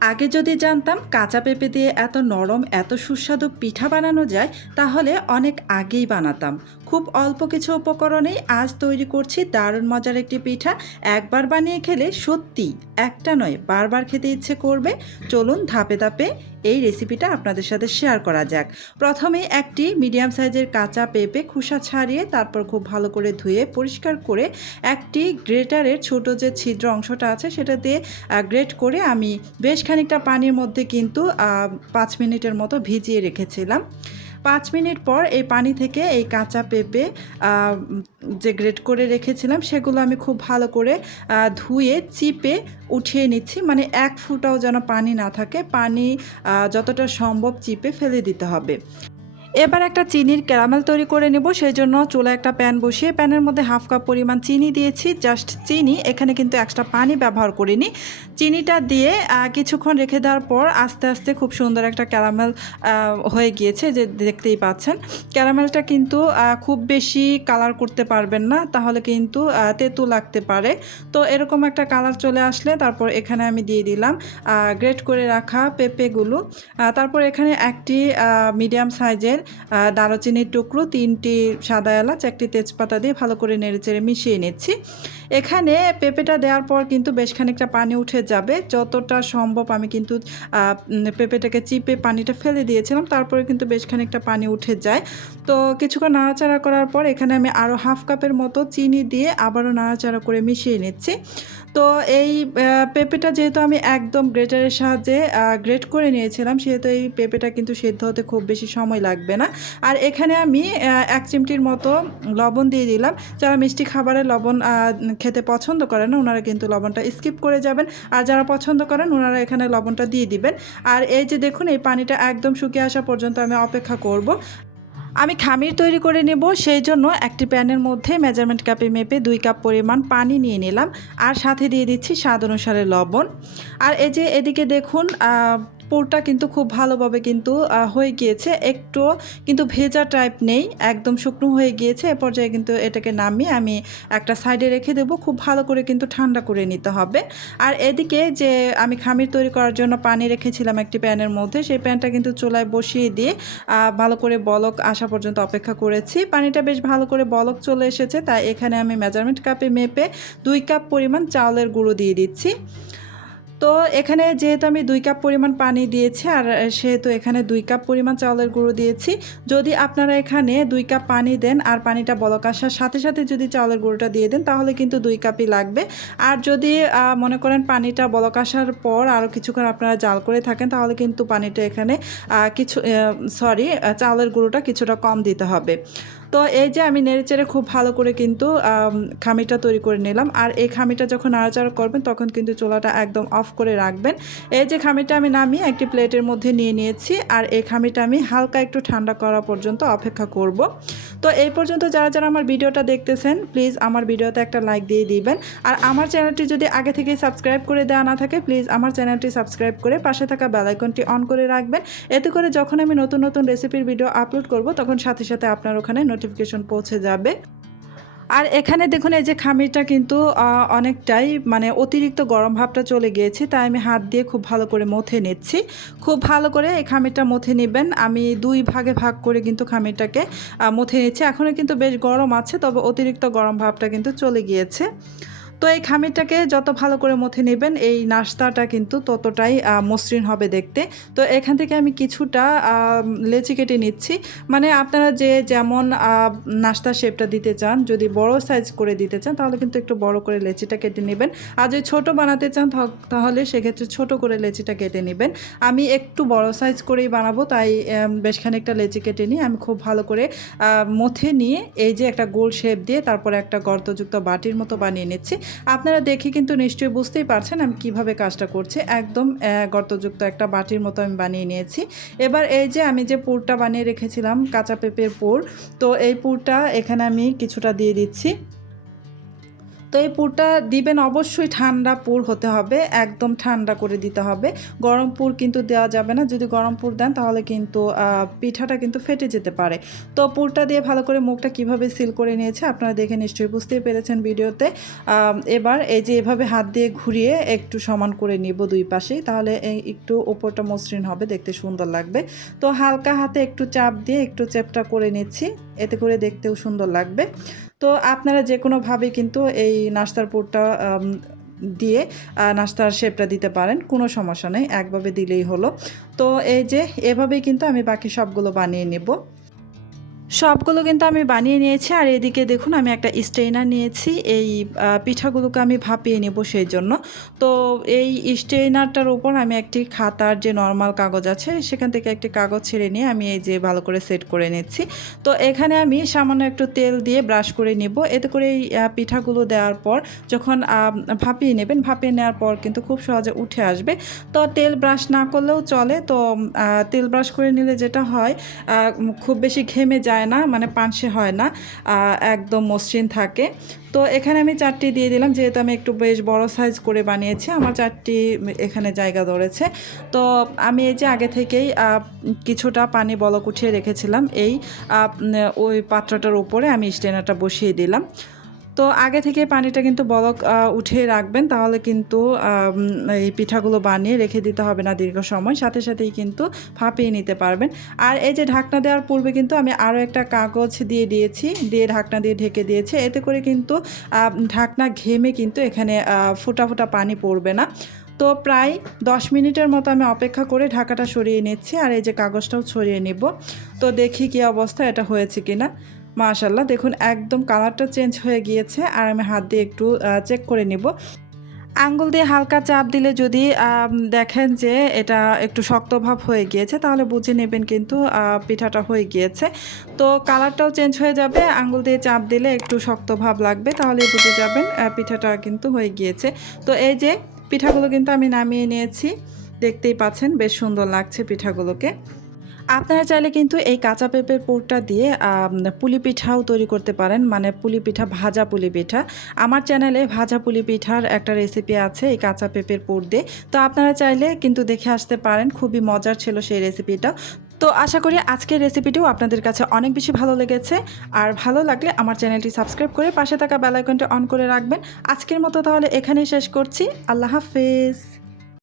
আগে যদি জানতাম কাঁচা পেঁপে দিয়ে এত নরম এত সুস্বাদু পিঠা বানানো যায় তাহলে অনেক আগেই বানাতাম। খুব অল্প কিছু উপকরণেই আজ তৈরি করছি দারুণ মজার একটি পিঠা। একবার বানিয়ে খেলে সত্যি একটা নয় বারবার খেতে ইচ্ছে করবে। চলুন ধাপে ধাপে এই রেসিপিটা আপনাদের সাথে শেয়ার করা যাক। প্রথমে একটি মিডিয়াম সাইজের কাঁচা পেঁপে খোসা ছাড়িয়ে তারপর খুব ভালো করে ধুয়ে পরিষ্কার করে একটি গ্রেটারের ছোট যে ছিদ্র অংশটা আছে সেটা দিয়ে গ্রেট করে আমি বেশ খানিকটা পানির মধ্যে কিন্তু 5 মিনিটের মতো ভিজিয়ে রেখেছিলাম। 5 মিনিট পর এই পানি থেকে এই কাঁচা পেঁপে যে গ্রেট করে রেখেছিলাম সেগুলো আমি খুব ভালো করে ধুয়ে চিপে উঠিয়ে নিচ্ছি, মানে এক ফোঁটাও যেন পানি না থাকে, পানি যতটা সম্ভব চিপে ফেলে দিতে হবে। এবার একটা চিনির ক্যারামেল তৈরি করে নেব। সেই জন্য চুলায় একটা প্যান বসিয়ে প্যানের মধ্যে হাফ কাপ পরিমাণ চিনি দিয়েছি, জাস্ট চিনি, এখানে কিন্তু এক্সট্রা পানি ব্যবহার করিনি। চিনিটা দিয়ে কিছুক্ষণ রেখে দেওয়ার পর আস্তে আস্তে খুব সুন্দর একটা ক্যারামেল হয়ে গিয়েছে, যে দেখতেই পাচ্ছেন। ক্যারামেলটা কিন্তু খুব বেশি কালার করতে পারবেন না, তাহলে কিন্তু তেঁতু লাগতে পারে। তো এরকম একটা কালার চলে আসলে তারপর এখানে আমি দিয়ে দিলাম গ্রেট করে রাখা পেঁপেগুলো। তারপর এখানে একটি মিডিয়াম সাইজের দারুচিনির টুকরো, 3টি সাদা এলাচ, একটি তেজপাতা দিয়ে ভালো করে নেড়েচেড়ে মিশিয়ে নিচ্ছি। এখানে পেঁপেটা দেওয়ার পর কিন্তু বেশ খানিকটা পানি উঠে যাবে, যতটা সম্ভব আমি কিন্তু পেঁপেটাকে চিপে পানিটা ফেলে দিয়েছিলাম, তারপরে কিন্তু বেশ খানিকটা পানি উঠে যায়। তো কিছুক্ষণ নাড়াচাড়া করার পর এখানে আমি আরও হাফ কাপের মতো চিনি দিয়ে আবারও নাড়াচাড়া করে মিশিয়ে নিচ্ছি। তো এই পেঁপেটা যেহেতু আমি একদম গ্রেটারের সাহায্যে গ্রেট করে নিয়েছিলাম, সেহেতু এই পেঁপেটা কিন্তু সেদ্ধ হতে খুব বেশি সময় লাগবে না। আর এখানে আমি 1 চিমটির মতো লবণ দিয়ে দিলাম। যারা মিষ্টি খাবারে লবণ খেতে পছন্দ করেন না, ওনারা কিন্তু লবণটা স্কিপ করে যাবেন, আর যারা পছন্দ করেন ওনারা এখানে লবণটা দিয়ে দিবেন। আর এই যে দেখুন, এই পানিটা একদম শুকিয়ে আসা পর্যন্ত আমি অপেক্ষা করব। আমি খামির তৈরি করে নেব, সেই জন্য একটি প্যানের মধ্যে মেজারমেন্ট কাপে মেপে 2 কাপ পরিমাণ পানি নিয়ে নিলাম, আর সাথে দিয়ে দিচ্ছি স্বাদ অনুসারে লবণ। আর এই যে এদিকে দেখুন, পুরটা কিন্তু খুব ভালোভাবে কিন্তু হয়ে গিয়েছে, একটু কিন্তু ভেজা টাইপ নেই, একদম শুকনো হয়ে গিয়েছে। এ পর্যায়ে কিন্তু এটাকে নামিয়ে আমি একটা সাইডে রেখে দেবো, খুব ভালো করে কিন্তু ঠান্ডা করে নিতে হবে। আর এদিকে যে আমি খামির তৈরি করার জন্য পানি রেখেছিলাম একটি প্যানের মধ্যে, সেই প্যানটা কিন্তু চুলায় বসিয়ে দিয়ে ভালো করে বলক আসা পর্যন্ত অপেক্ষা করেছি। পানিটা বেশ ভালো করে বলক চলে এসেছে, তাই এখানে আমি মেজারমেন্ট কাপে মেপে 2 কাপ পরিমাণ চাউলের গুঁড়ো দিয়ে দিচ্ছি। তো এখানে যেহেতু আমি 2 কাপ পরিমাণ পানি দিয়েছি, আর সেহেতু এখানে 2 কাপ পরিমাণ চাউলের গুঁড়ো দিয়েছি। যদি আপনারা এখানে 2 কাপ পানি দেন আর পানিটা বলক আসার সাথে সাথে যদি চাউলের গুঁড়োটা দিয়ে দেন, তাহলে কিন্তু 2 কাপই লাগবে। আর যদি মনে করেন পানিটা বলক আসার পর আরও কিছুক্ষণ আপনারা জাল করে থাকেন, তাহলে কিন্তু পানিটা এখানে চাউলের গুঁড়োটা কিছুটা কম দিতে হবে। তো এই যে আমি নেড়েচেড়ে খুব ভালো করে কিন্তু খামিরটা তৈরি করে নিলাম। আর এই খামিরটা যখন নাড়াচাড়া করবেন তখন কিন্তু চুলাটা একদম অফ করে রাখবেন। এই যে খামিরটা আমি নামিয়ে একটি প্লেটের মধ্যে নিয়ে নিয়েছি, আর এই খামিরটা আমি হালকা একটু ঠান্ডা করা পর্যন্ত অপেক্ষা করব। তো এই পর্যন্ত যারা যারা আমার ভিডিওটা দেখতেছেন, প্লিজ আমার ভিডিওতে একটা লাইক দিয়ে দিবেন। আর আমার চ্যানেলটি যদি আগে থেকেই সাবস্ক্রাইব করে দেওয়া না থাকে, প্লিজ আমার চ্যানেলটি সাবস্ক্রাইব করে পাশে থাকা বেল আইকনটি অন করে রাখবেন। এতে করে যখন আমি নতুন নতুন রেসিপির ভিডিও আপলোড করব, তখন সাথে সাথে আপনার ওখানে নোটিফিকেশন পৌঁছে যাবে। আর এখানে দেখুন, এই যে খামিরটা কিন্তু অনেকটাই মানে অতিরিক্ত গরম ভাবটা চলে গিয়েছে, তাই আমি হাত দিয়ে খুব ভালো করে মথে নিচ্ছি। খুব ভালো করে এই খামিরটা মথে নেবেন। আমি 2 ভাগে ভাগ করে কিন্তু খামিরটাকে মথে নিচ্ছি। এখনও কিন্তু বেশ গরম আছে, তবে অতিরিক্ত গরম ভাবটা কিন্তু চলে গিয়েছে। তো এই খামিরটাকে যত ভালো করে মথে নেবেন, এই নাস্তাটা কিন্তু ততটাই মসৃণ হবে দেখতে। তো এখান থেকে আমি কিছুটা লেচি কেটে নিচ্ছি। মানে আপনারা যে যেমন নাস্তার শেপটা দিতে চান, যদি বড় সাইজ করে দিতে চান তাহলে কিন্তু একটু বড় করে লেচিটা কেটে নেবেন, আর যদি ছোটো বানাতে চান তাহলে সেক্ষেত্রে ছোট করে লেচিটা কেটে নেবেন। আমি একটু বড় সাইজ করেই বানাবো, তাই বেশ খানিকটা লেচি কেটে নিয়ে আমি খুব ভালো করে মথে নিয়ে এই যে একটা গোল শেপ দিয়ে তারপরে একটা গর্তযুক্ত বাটির মতো বানিয়ে নিচ্ছি। আপনারা দেখে কিন্তু নিশ্চয়ই বুঝতেই পারছেন আমি কিভাবে কাজটা করছি। একদম গর্তযুক্ত একটা বাটির মতো আমি বানিয়ে নিয়েছি। এবার এই যে আমি যে পুরটা বানিয়ে রেখেছিলাম কাঁচা পেঁপের পুর, তো এই পুরটা এখানে আমি কিছুটা দিয়ে দিচ্ছি। তো এই পুরটা দিবেন অবশ্যই ঠান্ডা পুর হতে হবে, একদম ঠান্ডা করে দিতে হবে। গরম পুর কিন্তু দেওয়া যাবে না, যদি গরম পুর দেন তাহলে কিন্তু পিঠাটা কিন্তু ফেটে যেতে পারে। তো পুরটা দিয়ে ভালো করে মুখটা কিভাবে সিল করে নিয়েছে আপনারা দেখে নিশ্চয়ই বুঝতেই পেরেছেন ভিডিওতে। এবার এই যে এভাবে হাত দিয়ে ঘুরিয়ে একটু সমান করে নিব দুই পাশেই, তাহলে একটু ওপরটা মসৃণ হবে, দেখতে সুন্দর লাগবে। তো হালকা হাতে একটু চাপ দিয়ে একটু চেপটা করে নিচ্ছি, এতে করে দেখতেও সুন্দর লাগবে। তো আপনারা যে কোনোভাবে কিন্তু এই নাস্তার পুরটা দিয়ে নাস্তার শেপটা দিতে পারেন, কোনো সমস্যা নেই, একভাবে দিলেই হলো। তো এই যে এভাবেই কিন্তু আমি বাকি সবগুলো বানিয়ে নেব। সবগুলো কিন্তু আমি বানিয়ে নিয়েছি। আর এদিকে দেখুন আমি একটা স্ট্রেনার নিয়েছি, এই পিঠাগুলোকে আমি ভাপিয়ে নেব সেই জন্য। তো এই স্ট্রেনারটার উপর আমি একটি খাতার যে নর্মাল কাগজ আছে সেখান থেকে একটি কাগজ ছেড়ে নিয়ে আমি এই যে ভালো করে সেট করে নিচ্ছি। তো এখানে আমি সামান্য একটু তেল দিয়ে ব্রাশ করে নেব, এতে করে এই পিঠাগুলো দেওয়ার পর যখন ভাপিয়ে নেবেন, ভাপিয়ে নেওয়ার পর কিন্তু খুব সহজে উঠে আসবে। তো তেল ব্রাশ না করলেও চলে। তো তেল ব্রাশ করে নিলে যেটা হয় খুব বেশি ঘেমে যায় না, মানে পানসে হয় না, একদম মসৃণ থাকে। তো এখানে আমি 4টি দিয়ে দিলাম, যেহেতু আমি একটু বেশ বড় সাইজ করে বানিয়েছি, আমার 4টি এখানে জায়গা ধরেছে। তো আমি এই যে আগে থেকেই কিছুটা পানি বলক উঠিয়ে রেখেছিলাম, এই ওই পাত্রটার উপরে আমি স্ট্রেনারটা বসিয়ে দিলাম। তো আগে থেকে পানিটা কিন্তু বলক উঠিয়ে রাখবেন, তাহলে কিন্তু এই পিঠাগুলো বানিয়ে রেখে দিতে হবে না দীর্ঘ সময়, সাথে সাথেই কিন্তু ভাপিয়ে নিতে পারবেন। আর এই যে ঢাকনা দেওয়ার পূর্বে কিন্তু আমি আরও একটা কাগজ দিয়ে দিয়েছি, দিয়ে ঢাকনা দিয়ে ঢেকে দিয়েছি, এতে করে কিন্তু ঢাকনা ঘেমে কিন্তু এখানে ফোঁটা ফোঁটা পানি পড়বে না। তো প্রায় 10 মিনিটের মতো আমি অপেক্ষা করে ঢাকাটা সরিয়ে নিচ্ছি, আর এই যে কাগজটাও ছড়িয়ে নেব। তো দেখি কী অবস্থা, এটা হয়েছে কিনা। মাশাআল্লাহ, দেখুন একদম কালারটা চেঞ্জ হয়ে গিয়েছে। আর আমি হাত দিয়ে একটু চেক করে নিব। আঙ্গুল দিয়ে হালকা চাপ দিলে যদি দেখেন যে এটা একটু শক্ত ভাব হয়ে গিয়েছে, তাহলে বুঝে নেবেন কিন্তু পিঠাটা হয়ে গিয়েছে। তো কালারটাও চেঞ্জ হয়ে যাবে, আঙ্গুল দিয়ে চাপ দিলে একটু শক্ত ভাব লাগবে, তাহলে বুঝে যাবেন পিঠাটা কিন্তু হয়ে গিয়েছে। তো এই যে পিঠাগুলো কিন্তু আমি নামিয়ে নিয়েছি, দেখতেই পাচ্ছেন বেশ সুন্দর লাগছে পিঠাগুলোকে। আপনারা চাইলে কিন্তু এই কাঁচা পেঁপের পুরটা দিয়ে পুলি পিঠাও তৈরি করতে পারেন, মানে পুলি পিঠা, ভাজা পুলি পিঠা। আমার চ্যানেলে ভাজা পুলি পিঠার একটা রেসিপি আছে এই কাঁচা পেঁপের পুর দিয়ে, তো আপনারা চাইলে কিন্তু দেখে আসতে পারেন, খুবই মজার ছিল সেই রেসিপিটা। তো আশা করি আজকের রেসিপিটিও আপনাদের কাছে অনেক বেশি ভালো লেগেছে। আর ভালো লাগলে আমার চ্যানেলটি সাবস্ক্রাইব করে পাশে থাকা বেল আইকনটি অন করে রাখবেন। আজকের মতো তাহলে এখানেই শেষ করছি। আল্লাহ হাফেজ।